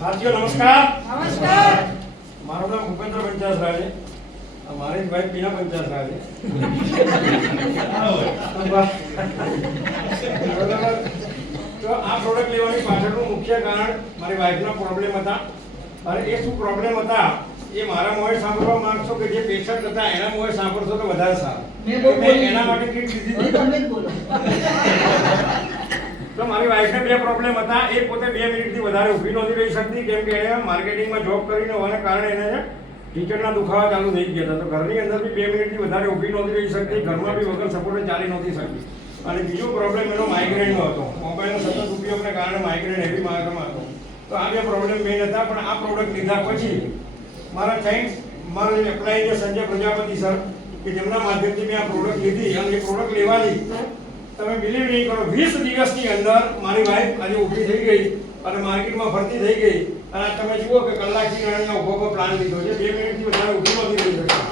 साथियों नमस्कार। नमस्कार। मारू नाम भूपेन्द्र पंचासरा है। हमारी वाइफ बीना पंचासरा है। तो आ प्रोडक्ट लेवानी पाछळનું મુખ્ય કારણ મારી વાઈફનો પ્રોબ્લેમ હતા અને એ શું પ્રોબ્લેમ હતા એ મારા મોએ સાંભળવા માંગશો કે જે પેશન્ટ હતા એના મોએ સાંભળશો તો વધારે સારું. મેં એના માટે કીટ લીધી હતી. તમે જ બોલો. તો મારી વાઈફને બે પ્રોબ્લેમ હતા. એ પોતે 2 મિનિટથી વધારે ઊભી નહોતી રહી શકતી કેમ કે એને માર્કેટિંગમાં જોબ કરીને હોવાને કારણે એને ટીચરના દુખાવા ચાલુ થઈ ગયા હતા. તો ઘરની અંદર બી 2 મિનિટથી વધારે ઊભી નહોતી રહી શકતી. ઘરમાં બી વગર સપોર્ટે ચાલી નહોતી શકતી. અને બીજો પ્રોબ્લેમ એનો માઇગ્રેનનો હતો. મોબાઈલનો સતત ઉપયોગને કારણે માઇગ્રેન હેવી માત્રામાં હતો. તો આ બે પ્રોબ્લેમ મેઇન હતા. પણ આ પ્રોડક્ટ લીધા પછી મારા થેન્ક્સ મારા એપ્લાય છે સંજય પ્રજાપતિ સર કે જેમના માધ્યમથી મેં આ પ્રોડક્ટ લીધી અને એ પ્રોડક્ટ લેવાથી તમે બિલીવ નહીં કરો 20 દિવસની અંદર મારી વાઈફ આજે ઊભી થઈ ગઈ અને માર્કેટમાં ફરતી થઈ ગઈ. અને તમે જુઓ કે કલાકથી નાણીનો ઉભો પ્લાન લીધો છે. 2 મિનિટથી વધારે ઊભી નહોતી રહી શકતી.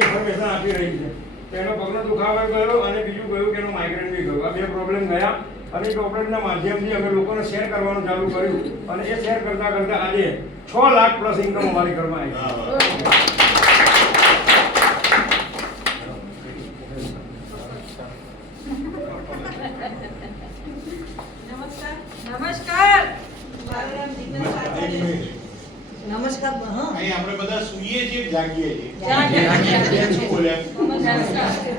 ઇન્ફોર્મેશન આપી રહી છે. એનો પગનો દુખાવો ગયો અને બીજું ગયું કે એનો માઇગ્રેન બી ગયો. આ બે પ્રોબ્લેમ ગયા અને એ પ્રોબ્લેમના માધ્યમથી અમે લોકોને શેર કરવાનું ચાલુ કર્યું અને એ શેર કરતા કરતા આજે 6 લાખ પ્લસ ઇન્કમ અમારી ઘરમાં આવી. નમસ્કાર. નમસ્કાર. અહીં આપણે બધા સૂઈએ છીએ જાગીએ છીએ. જાગીએ. શું બોલ્યા?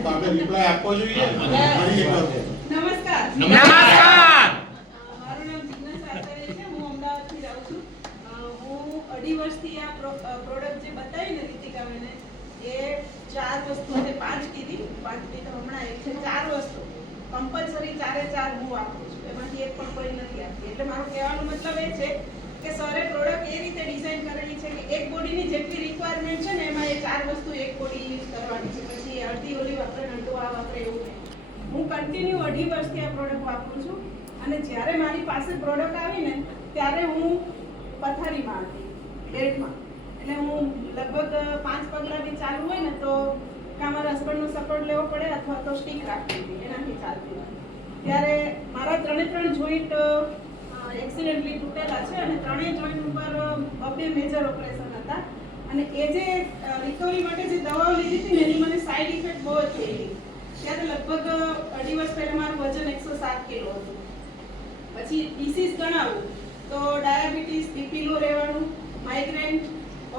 તો આપણે રિપ્લાય આપવો જોઈએ. નમસ્કાર. નમસ્કાર. મારું નામ જિજ્ઞાસા આચાર્ય છે. હું અમદાવાદથી રહું છું. હું 2.5 વર્ષથી આ પ્રોડક્ટ જે બતાવી ને રીતિકાબેને એ 4 વસ્તુ છે. 5 કીધી, 5 તો હમણાં એક છે. 4 વસ્તુ કમ્પલસરી 4 હું વાપરું છું. એમાંથી એક પણ કોઈ નથી આપતી. એટલે મારો કહેવાનો મતલબ એ છે કે સરે પ્રોડક્ટ એ રીતે ડિઝાઇન કરેલી છે કે એક બોડીની જેટલી રિક્વાયરમેન્ટ છે ને એમાં એ 4 વસ્તુ એક બોડી યુઝ કરવાની છે. પછી અડધી ઓલી વાપરે અડધું આ વાપરે એવું નહીં. હું કન્ટિન્યુ 2.5 વર્ષથી આ પ્રોડક્ટ વાપરું છું અને જ્યારે મારી પાસે પ્રોડક્ટ આવી ને ત્યારે હું પથારીમાં હતી, બેડમાં. એટલે હું લગભગ 5 પગલાં બી ચાલુ હોય ને તો કાં મારા હસબન્ડનો સપોર્ટ લેવો પડે અથવા તો સ્ટીક રાખવી હતી, એનાથી ચાલતી હતી. ત્યારે મારા 3 જોઈન્ટ એક્સિડન્ટલી તૂટેલા છે અને 3 જોઈન્ટ ઉપર 2 મેજર ઓપરેશન હતા. અને એ જે રિકવરી માટે જે દવાઓ લીધી હતી ને એની મને સાઈડ ઇફેક્ટ બહુ જ થયેલી. ત્યારે લગભગ 2.5 વર્ષ પહેલા મારું વજન 107 કિલો હતું. પછી ડિસીઝ ગણાવું તો ડાયાબિટીસ, બીપી લો રહેવાનું, માઇગ્રેન,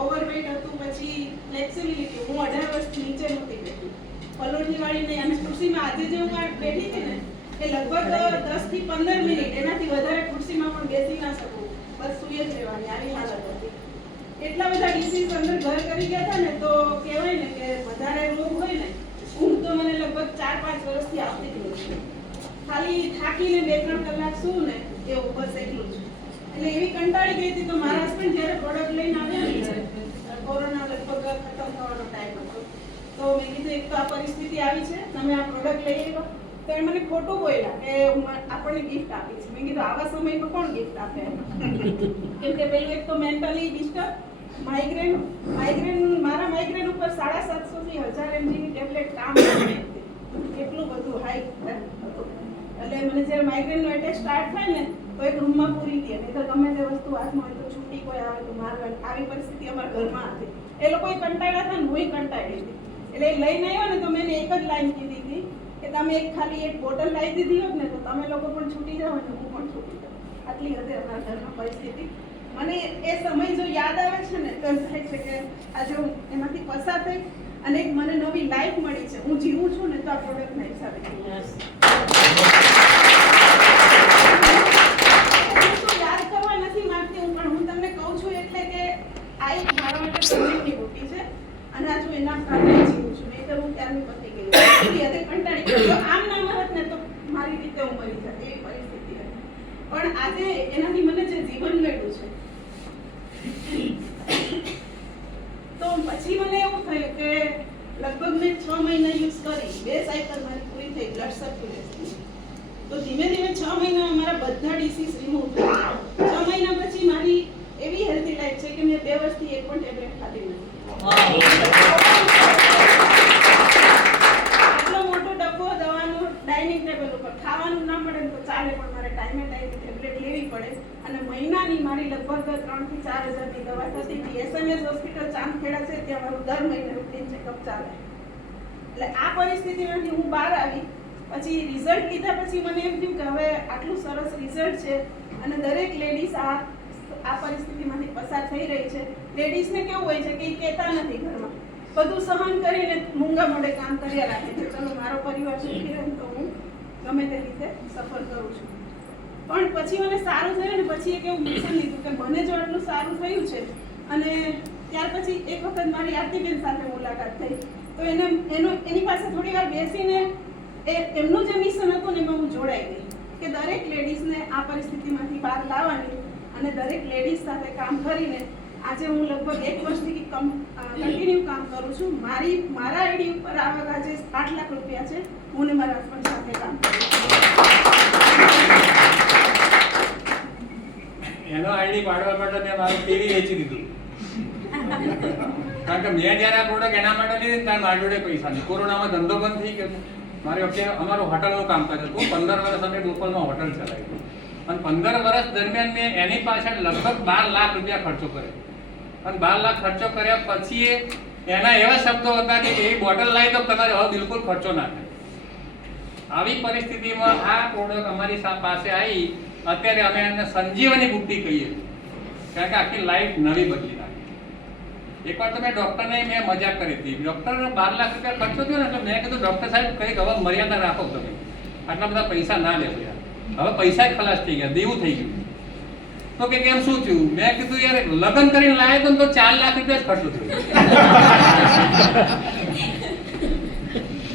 ઓવરવેટ હતું, પછી ફ્લેક્સિબિલિટી. હું 18 વર્ષથી નીચે નહોતી બેઠી, પલોઠી વાળી નહીં. અને ખુરશીમાં આજે જે હું બેઠી હતી ને એ લગભગ 10 થી 15 મિનિટ એનાથી વધારે ખુરશીમાં પણ બેસી ના શકું, બસ સૂઈ જ રહેવાની આવી હાલત હતી. એટલા બધા ડિસીઝ અંદર ઘર કરી ગયા હતા ને તો કહેવાય ને કે વધારે રોગ હોય ને ઊંઘ તો મને લગભગ 4-5 વર્ષથી આવતી જ નથી. ખાલી થાકીને 2-3 કલાક સૂવું ને એવું બસ એટલું જ. એટલે એવી કંટાળી ગઈ હતી. તો મારા હસબન્ડ જ્યારે પ્રોડક્ટ લઈને આવ્યા ને કોરોના લગભગ ખતમ થવાનો ટાઈમ હતો તો મેં કીધું એક તો આ પરિસ્થિતિ આવી છે, તમે આ પ્રોડક્ટ લઈ આવ્યા. તો એ મને ખોટું બોલ્યા કે આપણને ગિફ્ટ આપી છે. મેં કીધું આવા સમયમાં કોણ ગિફ્ટ આપે? કેમ કે પેલું એક તો મેન્ટલી ડિસ્ટર્બ, માઇગ્રેન મારા માઇગ્રેન ઉપર 750 થી 1000 mg ની ટેબ્લેટ કામ કરે. એટલું બધું હાઈ હતું. એટલે મને જ્યારે માઇગ્રેનનો એટેક સ્ટાર્ટ થાય ને તો એક રૂમમાં પૂરી દે, નહીં તો ગમે તે વસ્તુ હાથમાં હોય તો છૂટી કોઈ આવે તો મારવાની. આવી પરિસ્થિતિ અમારા ઘરમાં હતી. એ લોકોએ કંટાળ્યા હતા ને હું કંટાળી હતી. એટલે એ લઈને આવ્યો ને તો મેં એક જ લાઈન કીધી હતી કે તમે ખાલી એક બોટલ લાવી દીધી હોત ને તો તમે લોકો પણ છૂટી જાવ અને હું પણ છૂટી જાઉં. આટલી હતી અમારા ઘરમાં પરિસ્થિતિ. મને એ સમય જો યાદ આવે છે ને તો એમ થાય છે કે આજે હું એમાંથી પસાર થઈ અને એક મને નવી લાઈફ મળી છે. હું જીવું છું ને તો આ પ્રોડક્ટના હિસાબે યાદ કરવા નથી માંગતી હું, પણ હું તમને કહું છું એટલે કે આ એક મારા માટે પ્રોજેક્ટની મોટી છે અને આજ હું એના કારણે જીવું છું. નહીં તો હું ત્યારની પતી ગઈ હતી, કંટાળી ગઈ. જો આમ ના મરત ને તો મારી રીતે હું મરી જાત એવી પરિસ્થિતિ હતી. પણ આજે એનાથી મને જે જીવન મળ્યું છે તો પછી મને એવું થયું કે લગભગ મેં 6 મહિના યુઝ કરી, 2 સાયકલ મારી પૂરી થઈ બ્લડ સર્ક્યુલેશન. તો ધીમે ધીમે 6 મહિના મારા બધા ડિસીઝ રિમૂવ થયા. 6 મહિના પછી મારી એવી હેલ્ધી લાઈફ છે કે મેં 2 વર્ષથી એક પણ ટેબ્લેટ ખાધી નથી. આટલો મોટો ડબ્બો દવાનો ડાઇનિંગ ટેબલ ઉપર ખાવાનું ના મળે ને તો ચાલે, પણ મારે ટાઈમે ટેબ્લેટ લેવી પડે. અને મહિનાની મારી લગભગ 3,000 થી 4,000ની દવા થતી હતી. SMS હોસ્પિટલ ચાંદખેડા છે, ત્યાં મારું દર મહિને રૂટીન ચેકઅપ ચાલે. એટલે આ પરિસ્થિતિમાંથી હું બહાર આવી. પછી રિઝલ્ટ લીધા પછી મને એમ થયું કે હવે આટલું સરસ રિઝલ્ટ છે અને દરેક લેડીઝ આ પરિસ્થિતિમાંથી પસાર થઈ રહી છે. લેડીઝને કેવું હોય છે કે એ કહેતા નથી ઘરમાં, બધું સહન કરીને મૂંગા મોઢે કામ કર્યા રાખે છે. ચલો મારો પરિવાર સુખી રહે તો હું ગમે તે રીતે સફર કરું છું. પણ પછી મને સારું થયું ને પછી એક એવું મિશન લીધું કે મને જો આટલું સારું થયું છે, અને ત્યાર પછી એક વખત મારી આરતીબેન સાથે મુલાકાત થઈ, તો એની પાસે થોડી વાર બેસીને એમનું જે મિશન હતું ને એમાં હું જોડાઈ ગઈ કે દરેક લેડીઝને આ પરિસ્થિતિમાંથી બહાર લાવવાની, અને દરેક લેડીઝ સાથે કામ કરીને આજે હું લગભગ 1 વર્ષથી કન્ટિન્યુ કામ કરું છું. મારા આઈડી ઉપર આવક આજે 8 લાખ રૂપિયા છે. હું ને મારા હસબન્ડ સાથે કામ કરું છું. એનો આઈડી પાડવા માટે મેં મારું ટીવી વેચી દીધું. કારણ કે મેં જ્યારે આ પ્રોડક્ટ એના માટે લીધી ત્યારે મારી જોડે પૈસા નહીં. કોરોનામાં ધંધો બંધ થઈ ગયો. મારી વખતે અમારું હોટલનું કામ કર્યું હતું. 15 વર્ષ અમે બોપલમાં હોટલ ચલાવી. અને 15 વર્ષ દરમિયાન મેં એની પાછળ લગભગ 12 લાખ રૂપિયા ખર્ચો કર્યો. અને 12 લાખ ખર્ચો કર્યા પછી એના એવા શબ્દો હતા કે એ બોટલ લાવી તો તમારે હવે બિલકુલ ખર્ચો ના થાય. આવી પરિસ્થિતિમાં આ પ્રોડક્ટ અમારી પાસે આવી. અત્યારે અમે એને સંજીવની બુટ્ટી કહીએ, કારણ કે આખી લાઈફ નવી બદલી નાખી. એકવાર તો મેં ડૉક્ટરને મેં મજાક કરી હતી. ડૉક્ટરને 12 લાખ રૂપિયા ખર્ચો થયો ને એટલે મેં કીધું ડૉક્ટર સાહેબ કંઈક હવે મર્યાદા રાખો, તમે આટલા બધા પૈસા ના લેવો યાર, હવે પૈસા જ ખલાસ થઈ ગયા, દેવું થઈ ગયું. તો કે કેમ શું થયું? મેં કીધું યાર લગ્ન કરીને લાવ્યો તો 4 લાખ રૂપિયા જ ખર્ચો થયો,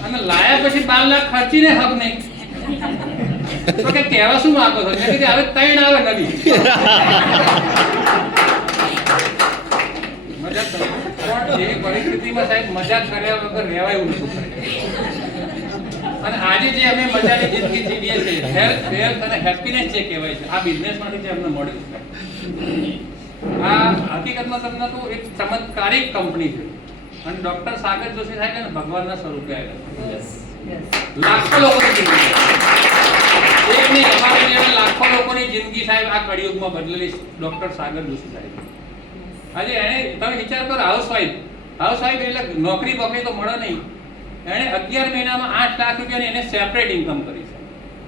અને લાયા પછી 12 લાખ ખર્ચીને હક નહીં. તો કે કહેવા શું માંગો છો? મેં કીધું હવે 3 આવે નવી. મજાક કરો, પણ એવી પરિસ્થિતિમાં સાહેબ મજાક કર્યા વગર રહેવાય એવું નતું. અને આજે જે અમે મજાની જિંદગી જીવીએ છીએ, હેલ્થ અને હેપીનેસ જે કહેવાય છે, આ બિઝનેસમાંથી જે અમને મળ્યું છે, આ હકીકતમાં તમને તો એક ચમત્કારિક કંપની છે. અને ડોક્ટર સાગર જોશી સાહેબ ને ભગવાનના સ્વરૂપે આવ્યા. લાખો લોકોની જિંદગી, એક નહીં અમારા જેવા લાખો લોકોની જિંદગી સાહેબ આ કળિયુગમાં બદલેલી ડોક્ટર સાગર જોશી સાહેબ. આજે એને તમે વિચાર કરો, હાઉસવાઈફ એટલે નોકરી બકરી તો મળે નહીં. એણે 11 મહિનામાં 8 લાખ રૂપિયાની એને સેપરેટ ઇન્કમ કરી છે.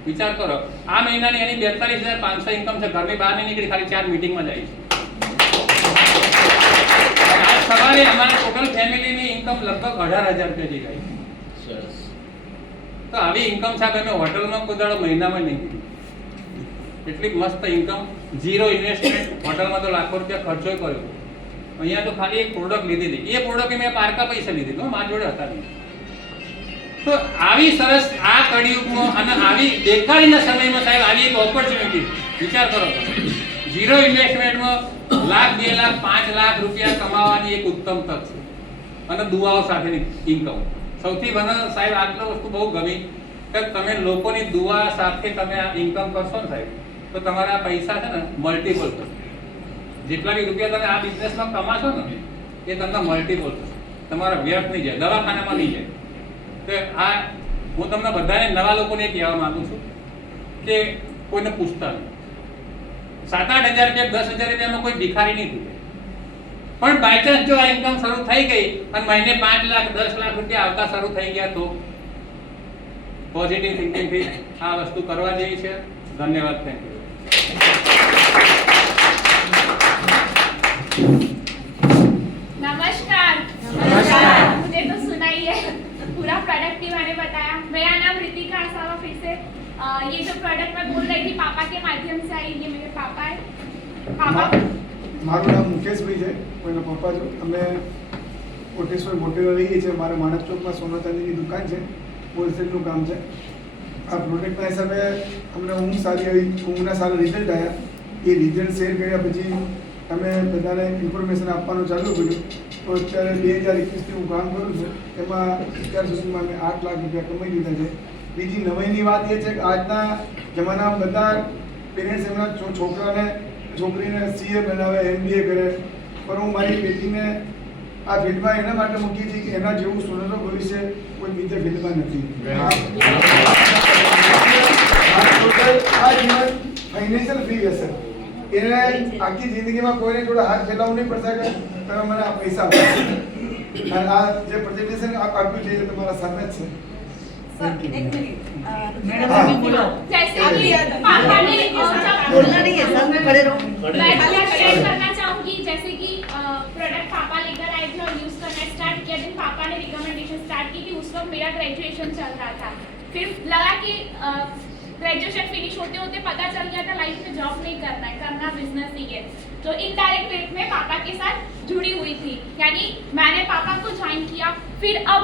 વિચાર કરો, આ મહિનાની એની 42,500 ઇન્કમ છે. ઘરની બહાર નહીં નીકળી, ખાલી 4 મીટિંગમાં જાય છે. આજ સવારે અમારા ટોટલ ફેમિલીની ઇન્કમ લગભગ 18,000 રૂપિયા જેવી છે. તો આવી ઇન્કમ સાહેબ અમે હોટલમાં કોઈ દાડો મહિનામાં નહીં કીધી. એટલી મસ્ત ઇન્કમ, ઝીરો ઇન્વેસ્ટમેન્ટ. હોટલમાં તો લાખો રૂપિયા ખર્ચો કર્યો. અહીંયા તો ખાલી એક પ્રોડક્ટ લીધી હતી. એ પ્રોડક્ટ મેં પારકા પૈસા લીધી હતી, મારી જોડે હતા નહીં. તો આવી સરસ આ કળિયુગમાં અને આવી દેખાડીના સમયમાં સાહેબ આવી એક ઓપોર્ચ્યુનિટી, વિચાર કરો, ઝીરો ઇન્વેસ્ટમેન્ટમાં લાખ, 2 લાખ, 5 લાખ રૂપિયા કમાવાની એક ઉત્તમ તક છે. અને દુઆઓ સાથેની ઇન્કમ. સૌથી મને સાહેબ આટલો વસ્તુ બહુ ગમી કે તમે લોકોની દુઆ સાથે તમે આ ઇન્કમ કરશો ને સાહેબ, તો તમારા પૈસા છે ને મલ્ટિપલ થશે. જેટલા બી રૂપિયા તમે આ બિઝનેસમાં કમાશો ને એ તમને મલ્ટિપલ થશે. તમારા વ્યર્થ નહીં જાય, દવાખાનામાં નહીં જાય. તો આ હું તમને બધાને નવા લોકોને કહેવા માંગુ છું કે કોઈને પૂછતા નહીં. 7-8 હજાર રૂપિયા, 10,000 રૂપિયામાં કોઈ ભિખારી નહીં થયું. પણ બાયચાન્સ જો આ ઇન્કમ શરૂ થઈ ગઈ અને મહિને 5 લાખ 10 લાખ રૂપિયા આવતા શરૂ થઈ ગયા, તો પોઝિટિવ થિંકિંગથી આ વસ્તુ કરવા જેવી છે. ધન્યવાદ. Thank you. नमस्कार। मुझे तो सुना ही है, पूरा प्रोडक्ट के बारे में बताया। मेरा नाम रितिका असावा। फिर से ये जो प्रोडक्ट मैं बोल रही थी पापा के माध्यम से आई, ये मेरे पापा है। पापा મારું નામ મુકેશભાઈ છે, કોઈના પપ્પા છો. અમે કોટેશ્વર મોટેરા રહીએ છીએ. મારે માણક ચોકમાં સોના ચાંદીની દુકાન છે, હોલસેલનું કામ છે. આ પ્રોડક્ટના હિસાબે અમને ઊંઘ સારી આવી, ઊંઘના સારા રિઝલ્ટ આવ્યા. એ રિઝલ્ટ શેર કર્યા પછી અમે બધાને ઇન્ફોર્મેશન આપવાનું ચાલુ કર્યું. તો અત્યારે 2021થી હું કામ કરું છું. એમાં અત્યાર સુધીમાં અમે 8 લાખ રૂપિયા કમાઈ લીધા છે. બીજી નવાઈની વાત એ છે કે આજના જમાનામાં બધા પેરેન્ટ્સ એમના છોકરીને CA બનાવે, MBA કરે, પણ હું મારી બેટીને આ ફિલ્ડમાં એના માટે મૂકી હતી કે એના જેવું સુનહરું ભવિષ્ય કોઈ બીજા ફિલ્ડમાં નથી. ઇનિશિયલ ફી હશે એને આખી જિંદગીમાં કોઈની જોડે હાથ ફેલાવવું નહીં પડશે કે તમે મને આ પૈસા આપો. અને આ જે પ્રેઝન્ટેશન આપ્યું છે એ તમારા સામે જ છે. સર, એક મિનિટ. जैसे कि पापा ने बोलना नहीं है सर, मैं खड़े रहूं. मैं थोड़ा शेयर करना चाहूंगी. जैसे कि प्रोडक्ट पापा लेकर आए थे और यूज करना स्टार्ट किया. दिन पापा ने रिकमेंडेशन स्टार्ट की थी. उस वक्त मेरा ग्रेजुएशन चल रहा था. फिर लगा कि ग्रेजुएशन फिनिश होते होते पता चल गया था लाइफ में जॉब नहीं करना है, करना बिजनेस ही है. तो इनडायरेक्ट वे में पापा के साथ जुड़ी हुई थी. यानी मैंने पापा को ज्वाइन किया. फिर अब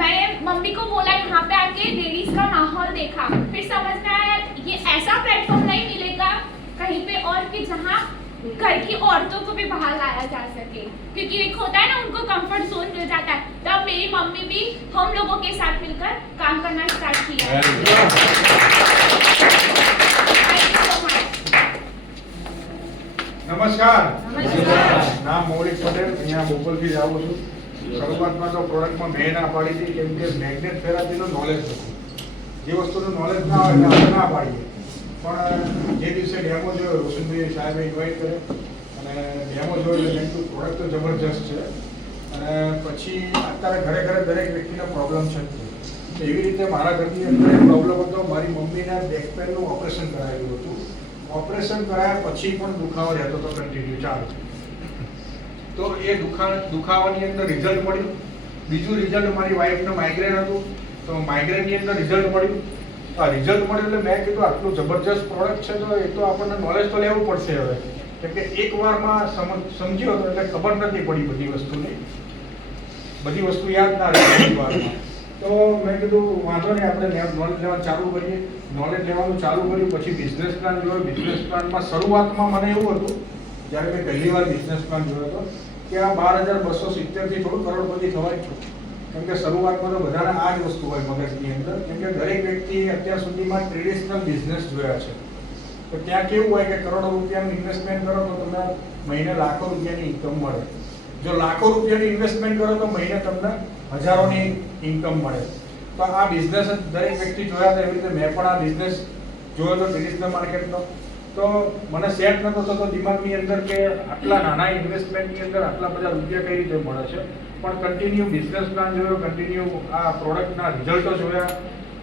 मैंने मम्मी को बोला, यहाँ पे आके लेडीज का माहौल देखा. फिर समझ में आया ये ऐसा प्लेटफॉर्म नहीं मिलेगा कहीं पे और कि जहाँ घर की औरतों को भी बाहर लाया जा सके. क्योंकि एक होता है ना, उनको कंफर्ट जोन मिल जाता है. तब मेरी मम्मी भी हम लोगों के साथ मिलकर काम करना स्टार्ट किया. Thank you so much. નમસ્કાર. નમસ્કાર. નામ મૌલિક પટેલ, અહીંયા બોપલથી જ આવું છું. શરૂઆતમાં તો પ્રોડક્ટમાં મેં ના પાડી હતી કેમ કે મેગ્નેટ થેરાપીનું નોલેજ હતું. જે વસ્તુનું નોલેજ ના હોય એટલે આપણે ના પાડીએ. પણ જે દિવસે ડેમો જોયો, રોશનભાઈ સાહેબે ઇન્વાઇટ કર્યો અને ડેમો જોયો એટલે મેં કીધું પ્રોડક્ટ તો જબરજસ્ત છે. અને પછી અત્યારે ઘરે ઘરે દરેક વ્યક્તિનો પ્રોબ્લેમ છે. તો એવી રીતે મારા ઘરની અંદર એક પ્રોબ્લેમ હતો. મારી મમ્મીને બેક પેનનું ઓપરેશન કરાયેલું હતું. ઓપરેશન કરાયા પછી પણ દુખાવો રહેતો હતો કન્ટિન્યુ ચાલુ. તો એ દુખાવાની અંદર રિઝલ્ટ મળ્યું. બીજું રિઝલ્ટ મારી વાઈફને માઇગ્રેન હતું, તો માઇગ્રેનની અંદર રિઝલ્ટ મળ્યું. આ રિઝલ્ટ મળ્યું એટલે મેં કીધું આટલું જબરજસ્ત પ્રોડક્ટ છે તો એ તો આપણને નોલેજ તો લેવું પડશે હવે. કેમ કે એક વારમાં સમજ્યો હતો એટલે ખબર નથી પડી બધી વસ્તુની. બધી વસ્તુ યાદ ના રહી એક વારમાં. તો મેં કીધું વાંધો નહીં, આપણે નોલેજ લેવાનું ચાલુ કરીએ. નોલેજ લેવાનું ચાલુ કર્યું. પછી બિઝનેસ પ્લાન જોયો. બિઝનેસ પ્લાનમાં શરૂઆતમાં મને એવું હતું જ્યારે મેં પહેલી વાર બિઝનેસ પ્લાન જોયો હતો કે આ 12,270 થી થોડું કરોડપતિ થવાય છું. કેમ કે શરૂઆતમાં તો બધાને આ જ વસ્તુ હોય મગજની અંદર. કેમ કે દરેક વ્યક્તિએ અત્યાર સુધીમાં ટ્રેડિશનલ બિઝનેસ જોયા છે. તો ત્યાં કેવું હોય કે કરોડો રૂપિયાનું ઇન્વેસ્ટમેન્ટ કરો તો તમને મહિને લાખો રૂપિયાની ઇન્કમ મળે. જો લાખો રૂપિયાની ઇન્વેસ્ટમેન્ટ કરો તો મહિને તમને હજારોની ઇન્કમ મળે. તો આ બિઝનેસ જ દરેક વ્યક્તિ જોયા હતા. એવી રીતે મેં પણ આ બિઝનેસ જોયો હતો ટ્રેડિશનલ માર્કેટનો. તો મને સેટ નતો થતો દિમાગની અંદર કે આટલા નાના ઇન્વેસ્ટમેન્ટની અંદર આટલા બધા રૂપિયા કઈ રીતે મળે છે. પણ કન્ટિન્યુ બિઝનેસ પ્લાન જોયો, કન્ટિન્યુ આ પ્રોડક્ટના રિઝલ્ટો જોયા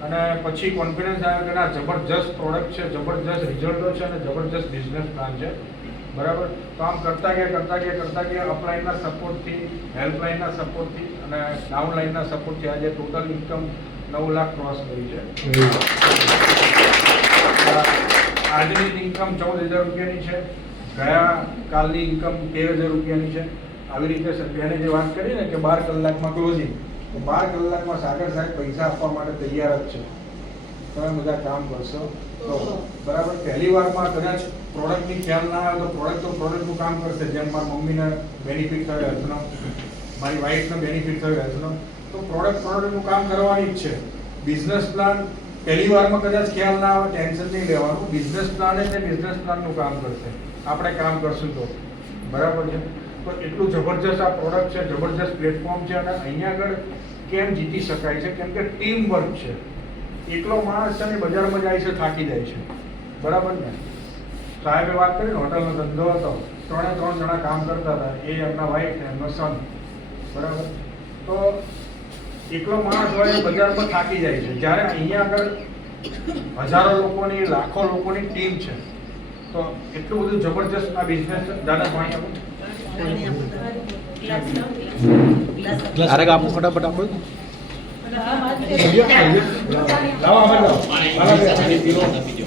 અને પછી કોન્ફિડન્સ આવ્યો કે ના જબરજસ્ત પ્રોડક્ટ છે, જબરજસ્ત રિઝલ્ટો છે અને જબરજસ્ત બિઝનેસ પ્લાન છે. બરાબર. તો આમ કરતા ગયા અપલાઇનના સપોર્ટથી, હેલ્પલાઇનના સપોર્ટથી અને ડાઉનલાઇનના સપોર્ટથી આજે ટોટલ ઇન્કમ 9 લાખ ક્રોસ કરી છે. આજની ઇન્કમ 14,000 રૂપિયાની છે. ગયા કાલની ઇન્કમ 13,000 રૂપિયાની છે. આવી રીતે બેને જે વાત કરી ને કે 12 કલાકમાં ક્લોઝિંગ, તો 12 કલાકમાં સાગર સાહેબ પૈસા આપવા માટે તૈયાર જ છે. તમે બધા કામ કરશો તો બરાબર. પહેલી વારમાં કદાચ પ્રોડક્ટની ખ્યાલ ના આવે તો પ્રોડક્ટનું કામ કરશે. જેમ મારી મમ્મીને બેનિફિટ થયો હેલ્થનો, મારી વાઈફને બેનિફિટ થયો હેલ્થનો, તો પ્રોડક્ટનું કામ કરવાની જ છે. બિઝનેસ પ્લાન પહેલી વારમાં કદાચ ખ્યાલ ના આવે, ટેન્શન નહીં લેવાનું. બિઝનેસ પ્લાન જ તે બિઝનેસ પ્લાનનું કામ કરશે. આપણે કામ કરશું તો બરાબર છે. તો એટલું જબરજસ્ત આ પ્રોડક્ટ છે, જબરજસ્ત પ્લેટફોર્મ છે. અને અહીંયા આગળ કેમ જીતી શકાય છે? કેમ કે ટીમ વર્ક છે. એકલો માણસ છે ને બજારમાં જાય છે, થાકી જાય છે. બરાબર ને? સાહેબે વાત કરી ને હોટલનો ધંધો હતો, 3 જણા કામ કરતા હતા. એ એમના વાઈફ ને એમનો સન. બરાબર. તો એકલો માણસ હોય બજારમાં થાકી જાય છે. જ્યારે અહીંયા આગળ હજારો લોકોની, લાખો લોકોની ટીમ છે. તો એટલું બધું જબરજસ્ત આ બિઝનેસ છે. દાદા પાણી આપો. આપો ફટાફટ આપો. લાવો.